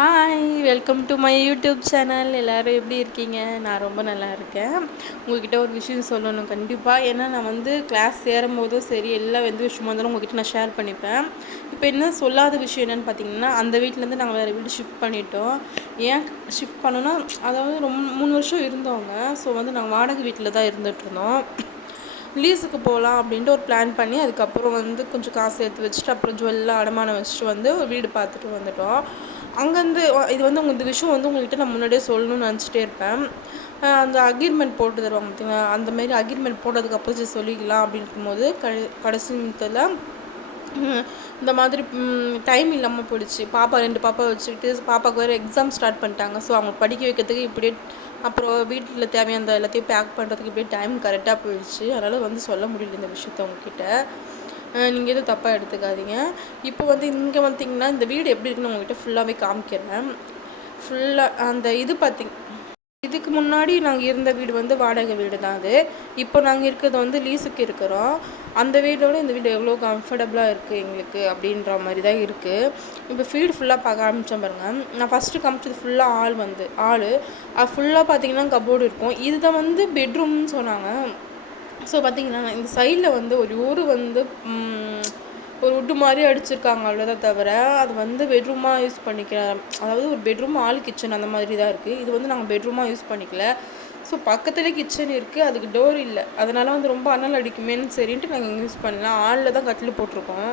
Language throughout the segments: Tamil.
Hi welcome to my YouTube channel. எல்லோரும் எப்படி இருக்கீங்க? நான் ரொம்ப நல்லா இருக்கேன். உங்கள்கிட்ட ஒரு விஷயம் சொல்லணும் கண்டிப்பாக. ஏன்னா நான் வந்து கிளாஸ் சேரும்போதும் சரி, எல்லாம் எந்த விஷயமா இருந்தாலும் உங்கள்கிட்ட நான் ஷேர் பண்ணிப்பேன். இப்போ என்ன சொல்லாத விஷயம் என்னென்னு பார்த்தீங்கன்னா, அந்த வீட்டிலேருந்து நாங்கள் வேறு வீடு ஷிஃப்ட் பண்ணிட்டோம். ஏன் ஷிஃப்ட் பண்ணோன்னா, அதாவது ரொம்ப 3 வருஷம் இருந்தோங்க. ஸோ வந்து நாங்கள் வாடகை வீட்டில் தான் இருந்துகிட்ருந்தோம். லீஸுக்கு போகலாம் அப்படின்ட்டு ஒரு பிளான் பண்ணி, அதுக்கப்புறம் வந்து கொஞ்சம் காசு சேர்த்து வச்சுட்டு, அப்புறம் ஜுவல்லாம் அடமானம் வச்சுட்டு வந்து ஒரு வீடு பார்த்துட்டு வந்துட்டோம். அங்கேருந்து இது வந்து இந்த விஷயம் வந்து உங்கள்கிட்ட நான் முன்னாடியே சொல்லணும்னு நினச்சிட்டே இருப்பேன். அந்த அக்ரீமெண்ட் போட்டு தருவாங்க பார்த்தீங்களா, அந்தமாரி அக்ரீமெண்ட் போட்டதுக்கப்புறம் சரி சொல்லிக்கலாம் அப்படின்னு இருக்கும்போது, கடைசி நிமிஷத்தில் இந்த மாதிரி டைம் இல்லாமல் போயிடுச்சு. பாப்பா 2 பாப்பா வச்சுக்கிட்டு, பாப்பாவுக்கு வேறு எக்ஸாம் ஸ்டார்ட் பண்ணிட்டாங்க. ஸோ அவங்க படிக்க வைக்கிறதுக்கு இப்படியே அப்புறம் வீட்டில் தேவையான எல்லாத்தையும் பேக் பண்ணுறதுக்கு இப்படியே டைம் கரெக்டாக போயிடுச்சு. அதனால் வந்து சொல்ல முடியல இந்த விஷயத்த உங்ககிட்ட. நீங்கள் எதுவும் தப்பாக எடுத்துக்காதீங்க. இப்போ வந்து இங்கே வந்தீங்கன்னா, இந்த வீடு எப்படி இருக்குன்னு உங்கள்கிட்ட ஃபுல்லாகவே காமிக்கிறேன். ஃபுல்லாக அந்த இது இதுக்கு முன்னாடி நாங்கள் இருந்த வீடு வந்து வாடகை வீடு தான் அது. இப்போ நாங்கள் இருக்கிறது வந்து லீஸுக்கு இருக்கிறோம். அந்த வீடோட இந்த வீடு எவ்வளோ கம்ஃபர்டபுளாக இருக்குது எங்களுக்கு அப்படின்ற மாதிரி தான் இருக்குது. இப்போ வீடு ஃபுல்லாக காமிச்சேன் பாருங்கள். நான் ஃபஸ்ட்டு காமிச்சது ஃபுல்லாக ஆள் அது ஃபுல்லாக பார்த்தீங்கன்னா கபோர்டு இருக்கும். இதுதான் வந்து பெட்ரூம்னு சொன்னாங்க. ஸோ பார்த்தீங்கன்னா இந்த சைடில் வந்து ஒரு வந்து ஒரு வுட்டு மாதிரி அடிச்சிருக்காங்க, அவ்வளோதான். தவிர அது வந்து பெட்ரூமாக யூஸ் பண்ணிக்கலாம். அதாவது ஒரு பெட்ரூம் கிச்சன் அந்த மாதிரி தான் இருக்குது. இது வந்து நாங்கள் பெட்ரூமாக யூஸ் பண்ணிக்கல. ஸோ பக்கத்துலேயே கிச்சன் இருக்குது, அதுக்கு டோர் இல்லை. அதனால் வந்து ரொம்ப அனல் அடிக்குமேன்னு சரின்ட்டு நாங்கள் யூஸ் பண்ணலாம். ஹாலில் தான் கட்டில் போட்டிருக்கோம்.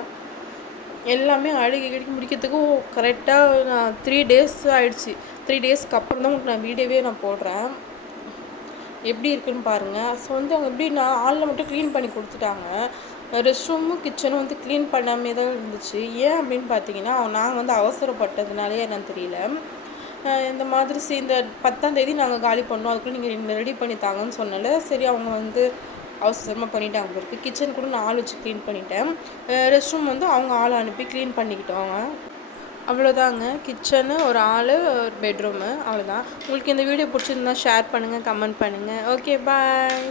எல்லாமே அடிக்கடி முடிக்கிறதுக்கும் கரெக்டாக நான் 3 டேஸ் ஆகிடுச்சு. 3 டேஸ்க்கு அப்புறம் தான் உங்களுக்கு நான் வீடியோவே நான் போடுறேன். எப்படி இருக்குன்னு பாருங்கள். ஸோ வந்து அவங்க எப்படின்னா ஹாலில் மட்டும் க்ளீன் பண்ணி கொடுத்துட்டாங்க. ரெஸ்ட் ரூமும் கிச்சனும் வந்து க்ளீன் பண்ணாமே தான் இருந்துச்சு. ஏன் அப்படின்னு பார்த்தீங்கன்னா, நாங்கள் வந்து அவசரப்பட்டதுனாலே என்னன்னு தெரியல. இந்த மாதிரி இந்த 10ஆம் தேதி நாங்கள் காலி பண்ணோம், அதுக்குள்ளே நீங்கள் ரெடி பண்ணி தாங்கன்னு சொன்னால, சரி அவங்க வந்து அவசரமாக பண்ணிட்டாங்க இருக்குது. கிச்சன் கூட நான் ஆள் வச்சு க்ளீன் பண்ணிட்டேன். ரெஸ்ட் ரூம் வந்து அவங்க ஆள் அனுப்பி க்ளீன் பண்ணிக்கிட்டோங்க. அவ்வளோதாங்க. கிச்சனு, ஒரு ஒரு பெட்ரூமு, அவ்வளோதான். உங்களுக்கு இந்த வீடியோ பிடிச்சிருந்தா ஷேர் பண்ணுங்கள், கமெண்ட் பண்ணுங்கள். ஓகே, பாய்.